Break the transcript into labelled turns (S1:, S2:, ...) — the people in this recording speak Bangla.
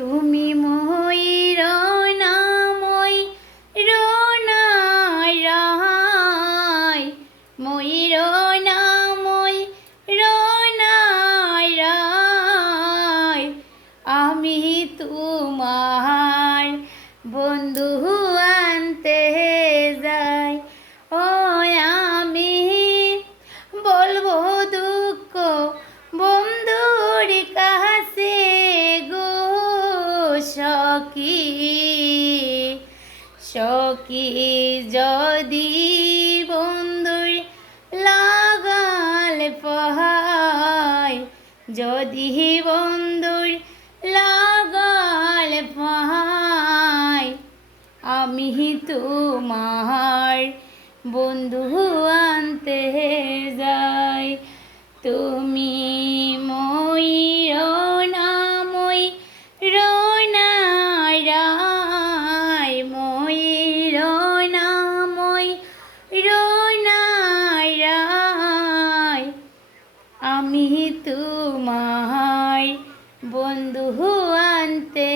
S1: তুমি মই রনাময় রনায় রায় মই রনাময় রনায় রায় আমি তোমার বন্ধু আনতে যাই। ও আমি বলব সখী সখী যদি বন্ধুর লাগাল পাহায় যদি বন্ধুর লাগাল পাহায় আমি তোমার বন্ধু আনতে যাই তুমি রায় আমি তোমায় বন্ধু আনতে